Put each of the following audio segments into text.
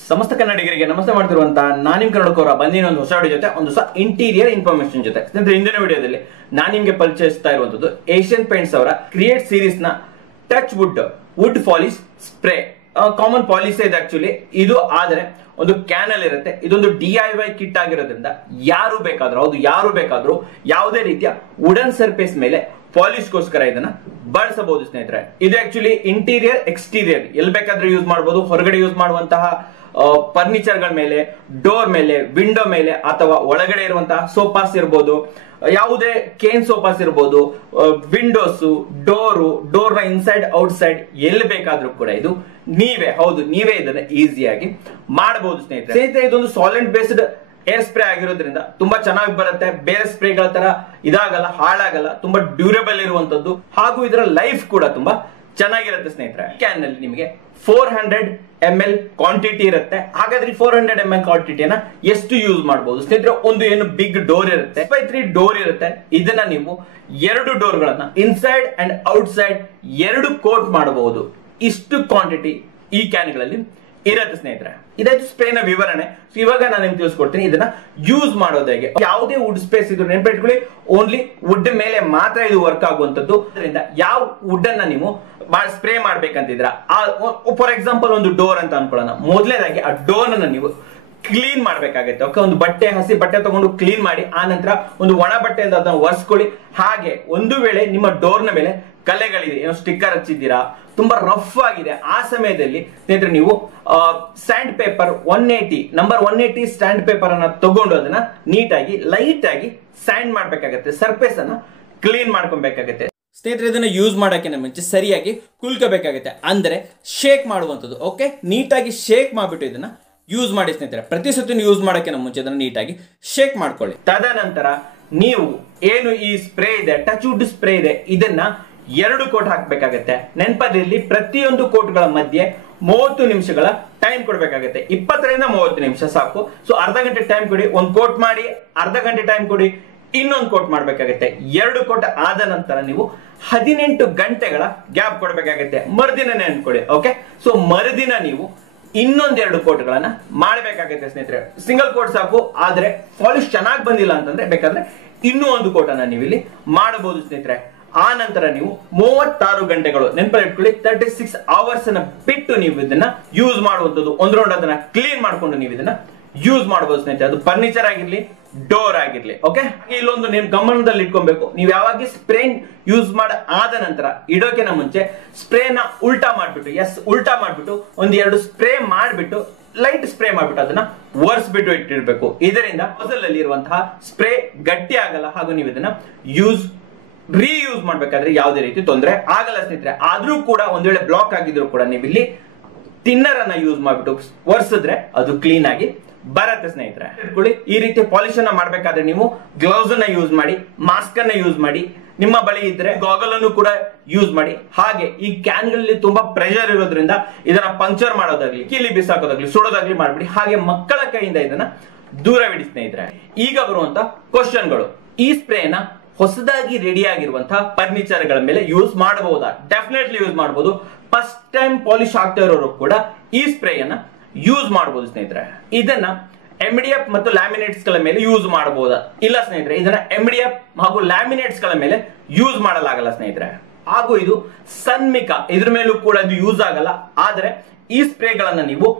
ಸಮಸ್ತ ಕನ್ನಡಿಗರಿಗೆ ನಮಸ್ತೆ ಮಾಡ್ತಿರುವಂತ ನಾನು ನಿಮ್ ಕನ್ನಡಕವರ ಬಂದಿನ ಒಂದು ಹೊಸ ವಿಡಿಯೋ ಜೊತೆ ಒಂದು ಹೊಸ ಇಂಟೀರಿಯರ್ ಇನ್ಫಾರ್ಮೇಶನ್ ಜೊತೆ. ಇಂದಿನ ವಿಡಿಯೋದಲ್ಲಿ ನಾನು ನಿಮ್ಗೆ ಪರಿಚಯಿಸ್ತಾ ಇರುವಂತದ್ದು ಏಷ್ಯನ್ ಪೇಂಟ್ಸ್ ಅವರ ಕ್ರಿಯೇಟ್ ಸೀರೀಸ್ ನ touch wood polish spray. Common polish ಇದೆ ಆಕ್ಚುಲಿ ಇದು, ಆದ್ರೆ ಒಂದು ಕ್ಯಾನಲ್ ಇರುತ್ತೆ. ಇದೊಂದು DIY ಕಿಟ್ ಆಗಿರೋದ್ರಿಂದ ಯಾರು ಬೇಕಾದ್ರೂ ಯಾವುದೇ ರೀತಿಯ ವುಡನ್ ಸರ್ಫೇಸ್ ಮೇಲೆ ಪಾಲಿಶ್ಗೋಸ್ಕರ ಇದನ್ನ ಬಳಸಬಹುದು ಸ್ನೇಹಿತರೆ. ಇದು ಆಕ್ಚುಲಿ ಇಂಟೀರಿಯರ್ ಎಕ್ಸ್ಟೀರಿಯರ್ ಎಲ್ಲಿ ಬೇಕಾದ್ರೂ ಯೂಸ್ ಮಾಡಬಹುದು. ಹೊರಗಡೆ ಯೂಸ್ ಮಾಡುವಂತಹ ಫರ್ನಿಚರ್ ಗಳ ಮೇಲೆ, ಡೋರ್ ಮೇಲೆ, ವಿಂಡೋ ಮೇಲೆ, ಅಥವಾ ಒಳಗಡೆ ಇರುವಂತಹ ಸೋಫಾಸ್ ಇರಬಹುದು, ಯಾವುದೇ ಕೇನ್ ಸೋಫಾಸ್ ಇರಬಹುದು, ವಿಂಡೋಸ್, ಡೋರ್ ನ ಇನ್ಸೈಡ್ ಔಟ್ ಸೈಡ್ ಎಲ್ಲಿ ಬೇಕಾದ್ರೂ ಕೂಡ ಇದು ನೀವೇ ಇದನ್ನ ಈಸಿಯಾಗಿ ಮಾಡಬಹುದು ಸ್ನೇಹಿತರೆ. ಇದೊಂದು ಸಾಲಿಡ್ ಬೇಸ್ಡ್ ಏರ್ ಸ್ಪ್ರೇ ಆಗಿರೋದ್ರಿಂದ ತುಂಬಾ ಚೆನ್ನಾಗಿ ಬರುತ್ತೆ. ಬೇರೆ ಸ್ಪ್ರೇಗಳ ತರ ಇದಾಗಲ್ಲ, ಹಾಳಾಗಲ್ಲ, ತುಂಬಾ ಡ್ಯೂರೇಬಲ್ ಇರುವಂತದ್ದು, ಹಾಗೂ ಇದರ ಲೈಫ್ ಕೂಡ ತುಂಬಾ ಚೆನ್ನಾಗಿರುತ್ತೆ ಸ್ನೇಹಿತರೆ. ಕ್ಯಾನ್ ನಲ್ಲಿ ನಿಮಗೆ 400 ml ಕ್ವಾಂಟಿಟಿ ಇರುತ್ತೆ. ಹಾಗಾದ್ರೆ 400 ml ಕ್ವಾಂಟಿಟಿಯನ್ನ ಎಷ್ಟು ಯೂಸ್ ಮಾಡಬಹುದು ಸ್ನೇಹಿತರೆ? ಒಂದು ಏನು ಬಿಗ್ ಡೋರ್ ಇರುತ್ತೆ, 3 ಡೋರ್ ಇರುತ್ತೆ. ಇದನ್ನ ನೀವು 2 ಡೋರ್ಗಳನ್ನ ಇನ್ಸೈಡ್ ಅಂಡ್ ಔಟ್ ಸೈಡ್ 2 ಕೋಟ್ ಮಾಡಬಹುದು. ಇಷ್ಟು ಕ್ವಾಂಟಿಟಿ ಈ ಕ್ಯಾನ್ಗಳಲ್ಲಿ ಇರುತ್ತೆ ಸ್ನೇಹಿತರೆ. ಇದಾಯ್ತು ಸ್ಪ್ರೇನ ವಿವರಣೆ. ಇವಾಗ ನಾನು ನಿಮ್ಗೆ ತಿಳಿಸ್ಕೊಡ್ತೀನಿ ಇದನ್ನ ಯೂಸ್ ಮಾಡೋದು ಹೇಗೆ. ಯಾವುದೇ ವುಡ್ ಸ್ಪೇಸ್ ಇದ್ರು ನೆನ್ಪಿಟ್ಕೊಳ್ಳಿ, ಓನ್ಲಿ ವುಡ್ ಮೇಲೆ ಮಾತ್ರ ಇದು ವರ್ಕ್ ಆಗುವಂತದ್ದು. ಅದರಿಂದ ಯಾವ ವುಡ್ ಅನ್ನ ನೀವು ಸ್ಪ್ರೇ ಮಾಡ್ಬೇಕಂತಿದ್ರ, ಫಾರ್ ಎಕ್ಸಾಂಪಲ್ ಒಂದು ಡೋರ್ ಅಂತ ಅನ್ಕೊಳ್ಳೋಣ. ಮೊದಲನೇದಾಗಿ ಆ ಡೋರ್ ಅನ್ನ ನೀವು ಕ್ಲೀನ್ ಮಾಡ್ಬೇಕಾಗುತ್ತೆ. ಓಕೆ, ಒಂದು ಹಸಿ ಬಟ್ಟೆ ತಗೊಂಡು ಕ್ಲೀನ್ ಮಾಡಿ, ಆ ನಂತರ ಒಂದು ಒಣ ಬಟ್ಟೆಯಿಂದ ಅದನ್ನ ಒರೆಸ್ಕೊಳ್ಳಿ. ಹಾಗೆ ಒಂದು ವೇಳೆ ನಿಮ್ಮ ಡೋರ್ ನ ಮೇಲೆ ಕಲೆಗಳಿದೆ, ಏನೋ ಸ್ಟಿಕ್ಕರ್ ಹಚ್ಚಿದ್ದೀರಾ, ತುಂಬಾ ರಫ್ ಆಗಿದೆ, ಆ ಸಮಯದಲ್ಲಿ ಸ್ನೇಹಿತರೆ ನೀವು sand paper number 180 sand paper ಅನ್ನ ತಗೊಂಡು ಅದನ್ನ ನೀಟಾಗಿ ಲೈಟ್ ಆಗಿ ಸ್ಯಾಂಡ್ ಮಾಡ್ಬೇಕಾಗತ್ತೆ, ಸರ್ಫೇಸ್ ಅನ್ನ ಕ್ಲೀನ್ ಮಾಡ್ಕೊಬೇಕಾಗತ್ತೆ ಸ್ನೇಹಿತರೆ. ಇದನ್ನ ಯೂಸ್ ಮಾಡಕ್ಕೆ ಮುಂಚೆ ಸರಿಯಾಗಿ ಕುಲ್ಕೋಬೇಕಾಗುತ್ತೆ, ಅಂದ್ರೆ ಶೇಕ್ ಮಾಡುವಂಥದ್ದು. ಓಕೆ, ನೀಟಾಗಿ ಶೇಕ್ ಮಾಡ್ಬಿಟ್ಟು ಇದನ್ನ ಯೂಸ್ ಮಾಡಿ ಸ್ನೇಹಿತರೆ. ಪ್ರತಿ ಸತಿ ಯೂಸ್ ಮಾಡಕ್ಕೆ ಮುಂಚೆ ಇದನ್ನ ನೀಟಾಗಿ ಶೇಕ್ ಮಾಡ್ಕೊಳ್ಳಿ. ತದನಂತರ ನೀವು ಏನು ಈ ಸ್ಪ್ರೇ ಇದೆ, ಟಚ್ ವುಡ್ ಸ್ಪ್ರೇ ಇದೆ, ಇದನ್ನ 2 ಕೋಟ್ ಹಾಕ್ಬೇಕಾಗತ್ತೆ. ನೆನಪದಿರಲಿ, ಪ್ರತಿಯೊಂದು ಕೋಟ್ಗಳ ಮಧ್ಯೆ 30 ನಿಮಿಷಗಳ ಟೈಮ್ ಕೊಡ್ಬೇಕಾಗತ್ತೆ. 20 ರಿಂದ 30 ನಿಮಿಷ ಸಾಕು. ಸೊ ಅರ್ಧ ಗಂಟೆ ಟೈಮ್ ಕೊಡಿ, ಒಂದು ಕೋಟ್ ಮಾಡಿ, ಅರ್ಧ ಗಂಟೆ ಟೈಮ್ ಕೊಡಿ, ಇನ್ನೊಂದು ಕೋಟ್ ಮಾಡ್ಬೇಕಾಗತ್ತೆ. 2 ಕೋಟ್ ಆದ ನಂತರ ನೀವು 18 ಗಂಟೆಗಳ ಗ್ಯಾಪ್ ಕೊಡ್ಬೇಕಾಗತ್ತೆ. ಮರುದಿನನೇ ಅನ್ಕೊಳ್ಳಿ. ಓಕೆ, ಸೊ ಮರುದಿನ ನೀವು ಇನ್ನೊಂದ್ 2 ಕೋಟ್ಗಳನ್ನ ಮಾಡಬೇಕಾಗತ್ತೆ ಸ್ನೇಹಿತರೆ. ಸಿಂಗಲ್ ಕೋಟ್ ಸಾಕು, ಆದ್ರೆ ಪಾಲಿಶ್ ಚೆನ್ನಾಗಿ ಬಂದಿಲ್ಲ ಅಂತಂದ್ರೆ ಬೇಕಾದ್ರೆ ಇನ್ನೂ ಒಂದು ಕೋಟ್ ಅನ್ನ ನೀವು ಇಲ್ಲಿ ಮಾಡಬಹುದು ಸ್ನೇಹಿತರೆ. ಆ ನಂತರ ನೀವು 36 ಗಂಟೆಗಳು ನೆನಪಲ್ಲಿ ಇಟ್ಕೊಳ್ಳಿ, 36 ಅವರ್ಸ್ ಅನ್ನ ಬಿಟ್ಟು ನೀವು ಇದನ್ನ ಯೂಸ್ ಮಾಡುವಂತದ್ದು. ಒಂದು ರೌಂಡ್ ಅದನ್ನ ಕ್ಲೀನ್ ಮಾಡ್ಕೊಂಡು ನೀವು ಇದನ್ನ ಯೂಸ್ ಮಾಡಬಹುದು ಸ್ನೇಹಿತರೆ. ಅದು ಫರ್ನಿಚರ್ ಆಗಿರ್ಲಿ, ಡೋರ್ ಆಗಿರ್ಲಿ. ಓಕೆ, ಇಲ್ಲೊಂದು ನೀವು ಗಮನದಲ್ಲಿ ಇಟ್ಕೊಬೇಕು, ನೀವು ಯಾವಾಗ ಸ್ಪ್ರೇ ಯೂಸ್ ಆದ ನಂತರ ಇಡೋಕೆನ ಮುಂಚೆ ಸ್ಪ್ರೇನ ಉಲ್ಟಾ ಮಾಡ್ಬಿಟ್ಟು ಒಂದ್ 2 ಸ್ಪ್ರೇ ಮಾಡ್ಬಿಟ್ಟು ಲೈಟ್ ಸ್ಪ್ರೇ ಮಾಡ್ಬಿಟ್ಟು ಅದನ್ನ ಒರೆಸ್ಬಿಟ್ಟು ಇಟ್ಟಿರ್ಬೇಕು. ಇದರಿಂದ ಮೊದಲಲ್ಲಿ ಇರುವಂತಹ ಸ್ಪ್ರೇ ಗಟ್ಟಿ ಆಗಲ್ಲ, ಹಾಗೂ ನೀವು ಇದನ್ನ ರೀಯೂಸ್ ಮಾಡ್ಬೇಕಾದ್ರೆ ಯಾವುದೇ ರೀತಿ ತೊಂದರೆ ಆಗಲ್ಲ ಸ್ನೇಹಿತರೆ. ಆದ್ರೂ ಕೂಡ ಒಂದ್ ವೇಳೆ ಬ್ಲಾಕ್ ಆಗಿದ್ರು ಕೂಡ ನೀವು ಇಲ್ಲಿ ಥಿನ್ನರ್ ಅನ್ನ ಯೂಸ್ ಮಾಡ್ಬಿಟ್ಟು ಒರೆಸಿದ್ರೆ ಅದು ಕ್ಲೀನ್ ಆಗಿ ಬರುತ್ತೆ ಸ್ನೇಹಿತರೆ. ಈ ರೀತಿ ಪಾಲಿಶ್ ಅನ್ನ ಮಾಡ್ಬೇಕಾದ್ರೆ ನೀವು ಗ್ಲೌಸ್ ಅನ್ನ ಯೂಸ್ ಮಾಡಿ, ಮಾಸ್ಕ್ ಅನ್ನ ಯೂಸ್ ಮಾಡಿ, ನಿಮ್ಮ ಬಳಿ ಇದ್ರೆ ಗಾಗಲ್ ಅನ್ನು ಕೂಡ ಯೂಸ್ ಮಾಡಿ. ಹಾಗೆ ಈ ಕ್ಯಾನ್ ಗಳಲ್ಲಿ ತುಂಬಾ ಪ್ರೆಷರ್ ಇರೋದ್ರಿಂದ ಇದನ್ನ ಪಂಕ್ಚರ್ ಮಾಡೋದಾಗ್ಲಿ, ಕೀಲಿ ಬಿಸಾಕೋದಾಗ್ಲಿ, ಸುಡೋದಾಗ್ಲಿ ಮಾಡ್ಬಿಡಿ. ಹಾಗೆ ಮಕ್ಕಳ ಕೈಯಿಂದ ಇದನ್ನ ದೂರವಿಡಿ ಸ್ನೇಹಿತರೆ. ಈಗ ಬರುವಂತ ಕ್ವಶನ್ಗಳು, ಈ ಸ್ಪ್ರೇನ ಹೊಸದಾಗಿ ರೆಡಿ ಆಗಿರುವಂತಹ ಫರ್ನಿಚರ್ ಗಳ ಮೇಲೆ ಯೂಸ್ ಮಾಡಬಹುದಾ? ಡೆಫಿನೆಟ್ಲಿ ಯೂಸ್ ಮಾಡಬಹುದು. ಫಸ್ಟ್ ಟೈಮ್ ಪಾಲಿಶ್ ಆಗ್ತಾ ಇರೋರು ಕೂಡ ಈ ಸ್ಪ್ರೇ ಅನ್ನ ಯೂಸ್ ಮಾಡಬಹುದು ಸ್ನೇಹಿತರೆ. ಇದನ್ನ MDF ಮತ್ತು ಲ್ಯಾಮಿನೇಟ್ಸ್ ಗಳ ಮೇಲೆ ಯೂಸ್ ಮಾಡಬಹುದಾ? ಇಲ್ಲ ಸ್ನೇಹಿತರೆ, ಇದನ್ನ MDF ಹಾಗೂ ಲ್ಯಾಮಿನೇಟ್ಸ್ ಗಳ ಮೇಲೆ ಯೂಸ್ ಮಾಡಲಾಗಲ್ಲ ಸ್ನೇಹಿತರೆ. ಹಾಗೂ ಇದು ಸನ್ಮಿಕ, ಇದ್ರ ಮೇಲೂ ಕೂಡ ಇದು ಯೂಸ್ ಆಗಲ್ಲ. ಆದ್ರೆ ಈ ಸ್ಪ್ರೇಗಳನ್ನ ನೀವು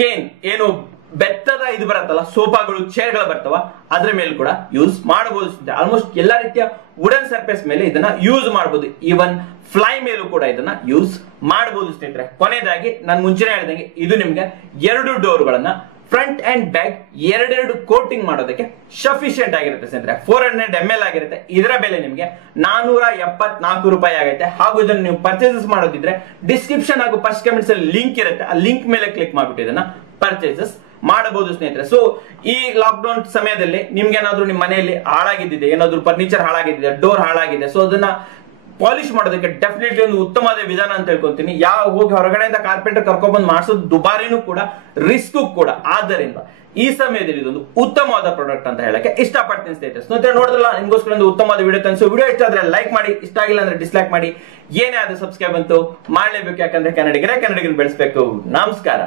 ಕೇನ್ ಏನು ಬೆತ್ತದ ಇದು ಬರುತ್ತಲ್ಲ, ಸೋಫಾಗಳು, ಚೇರ್ಗಳು ಬರ್ತವ, ಅದ್ರ ಮೇಲೆ ಕೂಡ ಯೂಸ್ ಮಾಡಬಹುದು. ಆಲ್ಮೋಸ್ಟ್ ಎಲ್ಲಾ ರೀತಿಯ ವುಡನ್ ಸರ್ಫೇಸ್ ಮೇಲೆ ಇದನ್ನ ಯೂಸ್ ಮಾಡಬಹುದು. ಈವನ್ ಫ್ಲೈ ಮೇಲೂ ಕೂಡ ಇದನ್ನ ಯೂಸ್ ಮಾಡಬಹುದು ಸ್ನೇಹಿತರೆ. ಕೊನೆಯದಾಗಿ ನಾನು ಮುಂಚೆನೆ ಹೇಳಿದಂಗೆ ಇದು ನಿಮ್ಗೆ 2 ಡೋರ್ಗಳನ್ನ ಫ್ರಂಟ್ ಅಂಡ್ ಬ್ಯಾಕ್ 2 ಕೋಟಿಂಗ್ ಮಾಡೋದಕ್ಕೆ ಸಫಿಶಿಯಂಟ್ ಆಗಿರುತ್ತೆ ಸ್ನೇಹಿತರೆ. 400 ml ಆಗಿರುತ್ತೆ. ಇದರ ಬೆಲೆ ನಿಮಗೆ 474 ರೂಪಾಯಿ ಆಗುತ್ತೆ. ಹಾಗೂ ಇದನ್ನು ನೀವು ಪರ್ಚೇಸಸ್ ಮಾಡೋದಿದ್ರೆ ಡಿಸ್ಕ್ರಿಪ್ಷನ್ ಹಾಗೂ ಫಸ್ಟ್ ಕಮೆಂಟ್ಸ್ ಅಲ್ಲಿ ಲಿಂಕ್ ಇರುತ್ತೆ. ಆ ಲಿಂಕ್ ಮೇಲೆ ಕ್ಲಿಕ್ ಮಾಡ್ಬಿಟ್ಟು ಇದನ್ನ ಪರ್ಚೇಸಸ್ ಮಾಡಬಹುದು ಸ್ನೇಹಿತರೆ. ಸೊ ಈ ಲಾಕ್ ಡೌನ್ ಸಮಯದಲ್ಲಿ ನಿಮ್ಗೆ ಏನಾದ್ರು ನಿಮ್ಮ ಮನೆಯಲ್ಲಿ ಹಾಳಾಗಿದ್ದಿದೆ, ಏನಾದ್ರು ಫರ್ನಿಚರ್ ಹಾಳಾಗಿದ್ದಿದೆ, ಡೋರ್ ಹಾಳಾಗಿದೆ, ಸೊ ಅದನ್ನ ಪಾಲಿಶ್ ಮಾಡೋದಕ್ಕೆ ಡೆಫಿನೆಟ್ಲಿ ಒಂದು ಉತ್ತಮವಾದ ವಿಧಾನ ಅಂತ ಹೇಳ್ಕೊಂತೀನಿ. ಹೋಗಿ ಹೊರಗಡೆಯಿಂದ ಕಾರ್ಪೆಂಟರ್ ಕರ್ಕೊಂಡ್ಬಂದು ಮಾಡಿಸೋದು ದುಬಾರಿನೂ ಕೂಡ, ರಿಸ್ಕ್ ಕೂಡ. ಆದ್ದರಿಂದ ಈ ಸಮಯದಲ್ಲಿ ಇದೊಂದು ಉತ್ತಮವಾದ ಪ್ರಾಡಕ್ಟ್ ಅಂತ ಹೇಳಕ್ಕೆ ಇಷ್ಟಪಡ್ತೀನಿ ಸ್ನೇಹಿತರೆ. ನೋಡಿದ್ರಲ್ಲ, ನಿಮ್ಗೋಸ್ಕರ ಒಂದು ಉತ್ತಮವಾದ ವಿಡಿಯೋ ತನಿಸು. ವಿಡಿಯೋ ಇಷ್ಟ ಆದ್ರೆ ಲೈಕ್ ಮಾಡಿ, ಇಷ್ಟ ಆಗಿಲ್ಲ ಅಂದ್ರೆ ಡಿಸ್ಲೈಕ್ ಮಾಡಿ. ಏನೇ ಆದ್ರೂ ಸಬ್ಸ್ಕ್ರೈಬ್ ಅಂತೂ ಮಾಡಲೇಬೇಕು, ಯಾಕಂದ್ರೆ ಕನ್ನಡಿಗರೇ ಕನ್ನಡಿಗರನ್ನ ಬೆಳೆಸಬೇಕು. ನಮಸ್ಕಾರ.